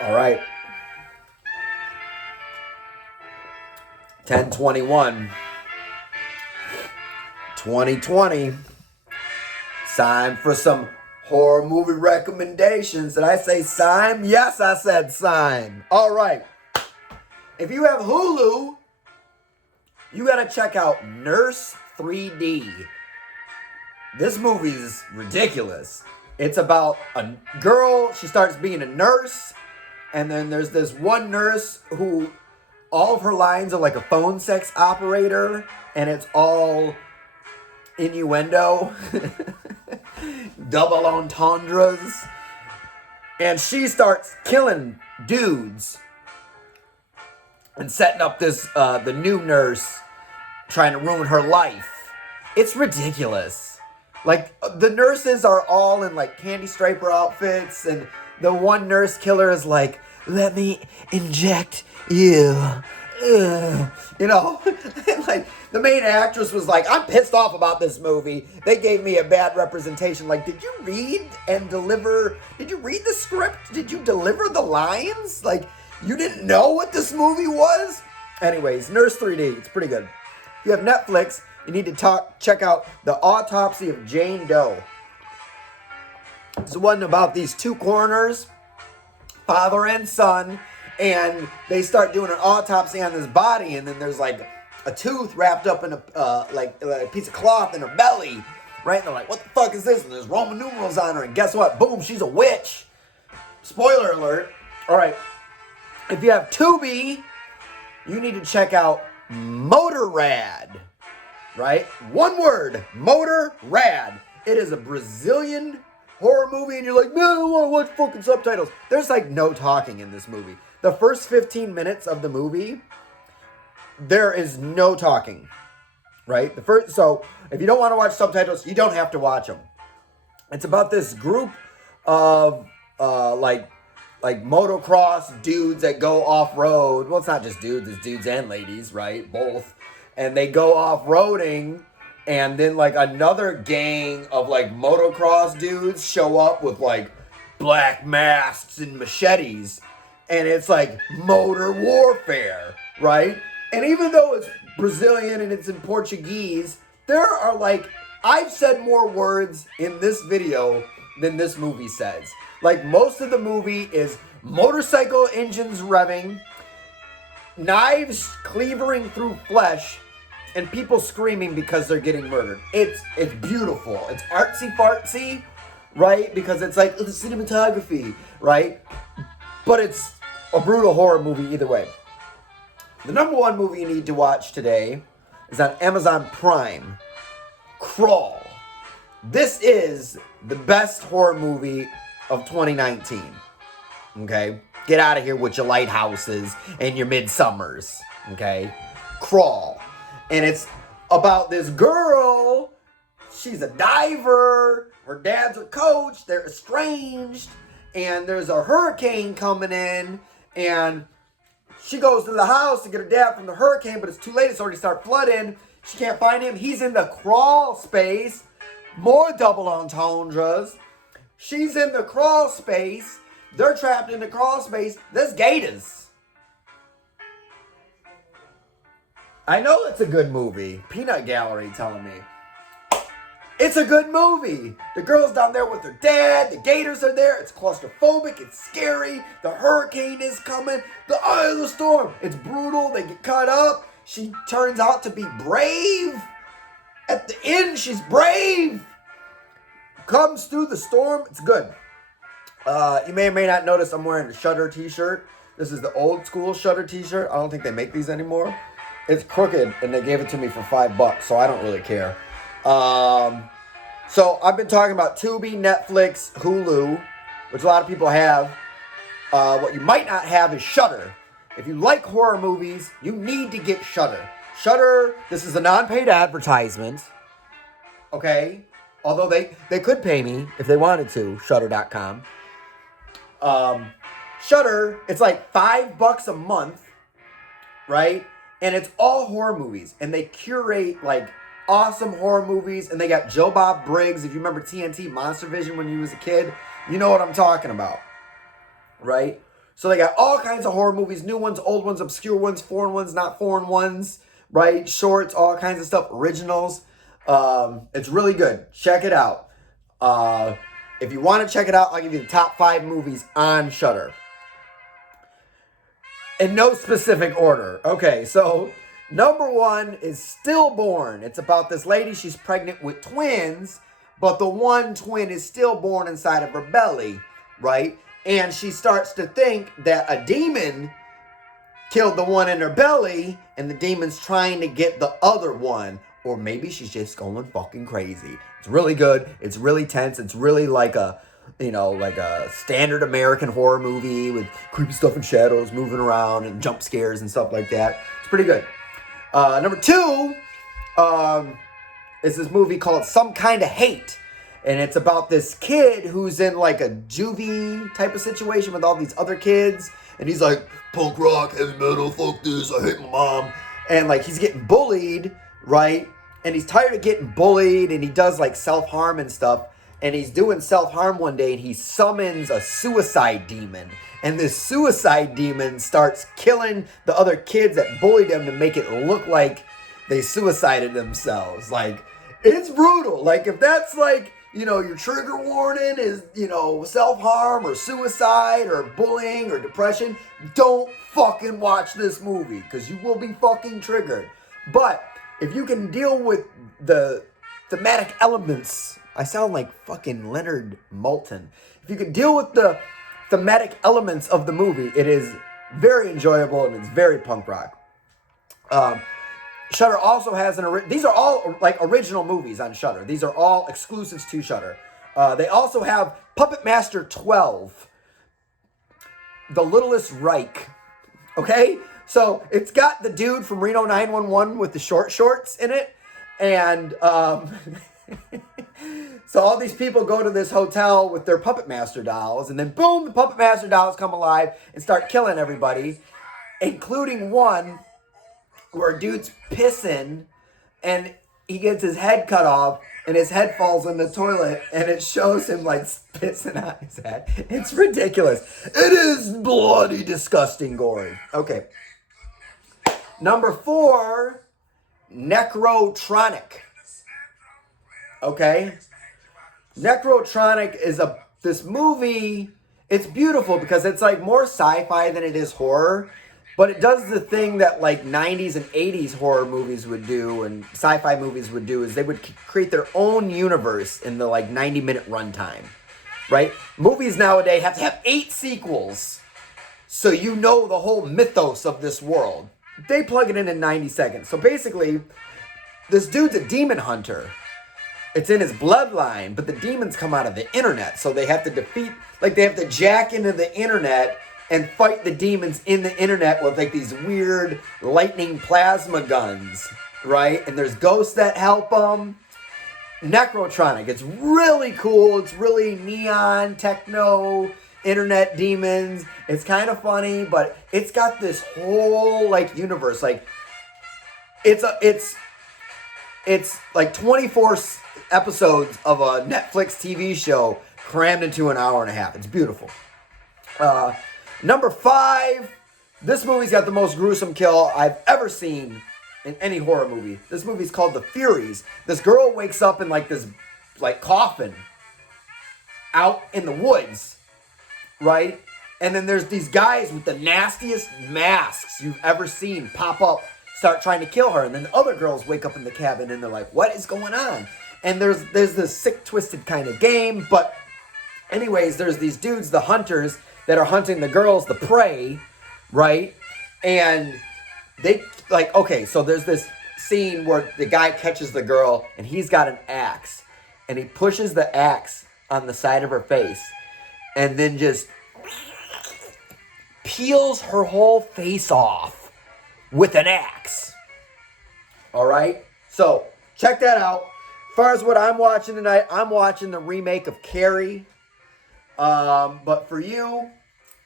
All right. 10/21. 2020. Time for some horror movie recommendations. Did I say sign? Yes, I said sign. All right. If you have Hulu, you got to check out Nurse 3D. This movie is ridiculous. It's about a girl. She starts being a nurse. And then there's this one nurse who all of her lines are like a phone sex operator. And it's all innuendo. Double entendres. And she starts killing dudes. And setting up this, the new nurse trying to ruin her life. It's ridiculous. Like, the nurses are all in, like, candy striper outfits, and the one nurse killer is like, let me inject you. Ugh. You know? And, like, the main actress was like, I'm pissed off about this movie. They gave me a bad representation. Like, did you read the script? Did you deliver the lines? Like, you didn't know what this movie was? Anyways, Nurse 3D. It's pretty good. If you have Netflix, you need to check out The Autopsy of Jane Doe. It's one about these two coroners, father and son, and they start doing an autopsy on this body, and then there's like a tooth wrapped up in a piece of cloth in her belly, right? And they're like, what the fuck is this? And there's Roman numerals on her, and guess what? Boom, she's a witch. Spoiler alert. All right. If you have Tubi, you need to check out Motorrad. Right? One word. Motorrad. It is a Brazilian horror movie, and you're like, man, I don't want to watch fucking subtitles. There's like no talking in this movie. The first 15 minutes of the movie, there is no talking. Right? So if you don't want to watch subtitles, you don't have to watch them. It's about this group of like motocross dudes that go off-road. Well, it's not just dudes, it's dudes and ladies, right? Both. And they go off-roading, and then like another gang of like motocross dudes show up with like black masks and machetes. And it's like motor warfare, right? And even though it's Brazilian and it's in Portuguese, there are like, I've said more words in this video than this movie says. Like, most of the movie is motorcycle engines revving, knives cleavering through flesh, and people screaming because they're getting murdered. It's beautiful. It's artsy-fartsy, right? Because it's like, the cinematography, right? But it's a brutal horror movie either way. The number one movie you need to watch today is on Amazon Prime. Crawl. This is the best horror movie of 2019. Okay? Get out of here with your lighthouses and your midsummers. Okay? Crawl. And it's about this girl. She's a diver. Her dad's a coach. They're estranged. And there's a hurricane coming in. And she goes to the house to get her dad from the hurricane, but it's too late. It's already started flooding. She can't find him. He's in the crawl space. More double entendres. She's in the crawl space. They're trapped in the crawl space. There's gators. I know it's a good movie. Peanut Gallery telling me. It's a good movie. The girl's down there with her dad. The gators are there. It's claustrophobic. It's scary. The hurricane is coming. The eye of the storm. It's brutal. They get cut up. She turns out to be brave. At the end, she's brave. Comes through the storm. It's good. You may or may not notice I'm wearing a Shudder t-shirt. This is the old school Shudder t-shirt. I don't think they make these anymore. It's crooked, and they gave it to me for $5, so I don't really care. So I've been talking about Tubi, Netflix, Hulu, which a lot of people have. What you might not have is Shudder. If you like horror movies, you need to get Shudder. Shudder, this is a non-paid advertisement. Okay? Although they could pay me if they wanted to, Shudder.com. Shudder, it's like $5 a month, right? And it's all horror movies. And they curate like awesome horror movies. And they got Joe Bob Briggs. If you remember TNT Monster Vision when you was a kid, you know what I'm talking about, right? So they got all kinds of horror movies, new ones, old ones, obscure ones, foreign ones, not foreign ones, right? Shorts, all kinds of stuff, originals. It's really good. Check it out. If you want to check it out, I'll give you the top 5 movies on Shudder. In no specific order. Okay, so number 1 is Stillborn. It's about this lady. She's pregnant with twins, but the one twin is stillborn inside of her belly, right? And she starts to think that a demon killed the one in her belly, and the demon's trying to get the other one. Or maybe she's just going fucking crazy. It's really good. It's really tense. It's really like a, like a standard American horror movie with creepy stuff and shadows moving around and jump scares and stuff like that. It's pretty good. Number 2 is this movie called Some Kind of Hate. And it's about this kid who's in like a juvie type of situation with all these other kids. And he's like, punk rock, heavy metal, fuck this, I hate my mom. And like he's getting bullied, right? And he's tired of getting bullied, and he does like self-harm and stuff. And he's doing self-harm one day, and he summons a suicide demon. And this suicide demon starts killing the other kids that bullied him to make it look like they suicided themselves. Like, it's brutal. Like, if that's like, your trigger warning is, self-harm or suicide or bullying or depression, don't fucking watch this movie, because you will be fucking triggered. But if you can deal with the thematic elements, I sound like fucking Leonard Maltin. If you can deal with the thematic elements of the movie, it is very enjoyable and it's very punk rock. Shudder also has these are all like original movies on Shudder. These are all exclusives to Shudder. They also have Puppet Master 12, The Littlest Reich. Okay? So it's got the dude from Reno 911 with the short shorts in it. And so all these people go to this hotel with their Puppet Master dolls. And then boom, the Puppet Master dolls come alive and start killing everybody. Including one where a dude's pissing and he gets his head cut off. And his head falls in the toilet, and it shows him, like, pissing on his head. It's ridiculous. It is bloody, disgusting, gory. Okay. Number 4, Nekrotronic. Okay? Nekrotronic is this movie. It's beautiful because it's, like, more sci-fi than it is horror. But it does the thing that like 90s and 80s horror movies would do and sci-fi movies would do is they would create their own universe in the like 90-minute runtime, right? Movies nowadays have to have 8 sequels so you know the whole mythos of this world. They plug it in 90 seconds. So basically, this dude's a demon hunter. It's in his bloodline, but the demons come out of the internet. So they have to they have to jack into the internet and fight the demons in the internet with like these weird lightning plasma guns, right? And there's ghosts that help them. Nekrotronic, it's really cool. It's really neon, techno, internet demons. It's kind of funny, but it's got this whole like universe. Like it's like 24 episodes of a Netflix TV show crammed into an hour and a half. It's beautiful. Number 5, this movie's got the most gruesome kill I've ever seen in any horror movie. This movie's called The Furies. This girl wakes up in like this like coffin out in the woods, right? And then there's these guys with the nastiest masks you've ever seen pop up, start trying to kill her. And then the other girls wake up in the cabin and they're like, what is going on? And there's this sick, twisted kind of game. But anyways, there's these dudes, the hunters, that are hunting the girls, the prey, right? And they, like, okay, so there's this scene where the guy catches the girl, and he's got an axe. And he pushes the axe on the side of her face, and then just peels her whole face off with an axe. All right? So, check that out. As far as what I'm watching tonight, I'm watching the remake of Carrie. But for you,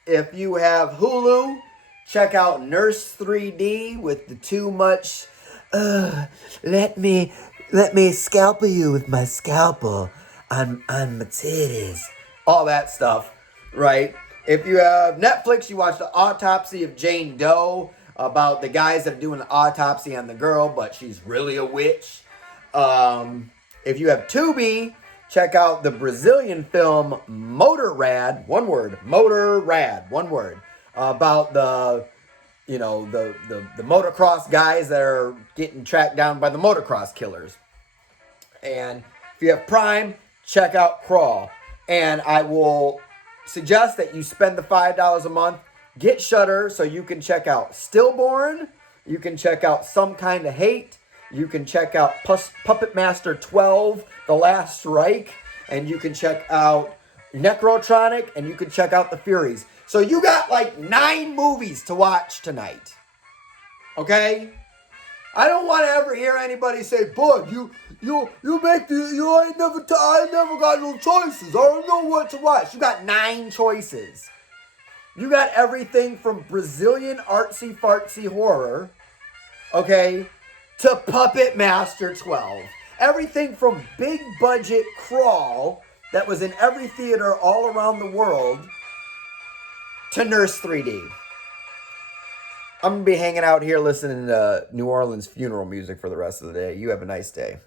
if you have Hulu, check out Nurse 3D with the too much, let me scalpel you with my scalpel on my titties. All that stuff, right? If you have Netflix, you watch the Autopsy of Jane Doe, about the guys that are doing an autopsy on the girl, but she's really a witch. If you have Tubi, check out the Brazilian film Motorrad, one word, Motorrad, one word, about the motocross guys that are getting tracked down by the motocross killers. And if you have Prime, check out Crawl. And I will suggest that you spend the $5 a month. Get Shudder so you can check out Stillborn. You can check out Some Kind of Hate. You can check out Puppet Master 12, The Last Reich. And you can check out Nekrotronic. And you can check out the Furies. So you got like 9 movies to watch tonight. Okay? I don't want to ever hear anybody say, "Bud, I never got no choices. I don't know what to watch." You got 9 choices. You got everything from Brazilian artsy fartsy horror, okay, to Puppet Master 12. Everything from big budget Crawl that was in every theater all around the world to Nurse 3D. I'm going to be hanging out here listening to New Orleans funeral music for the rest of the day. You have a nice day.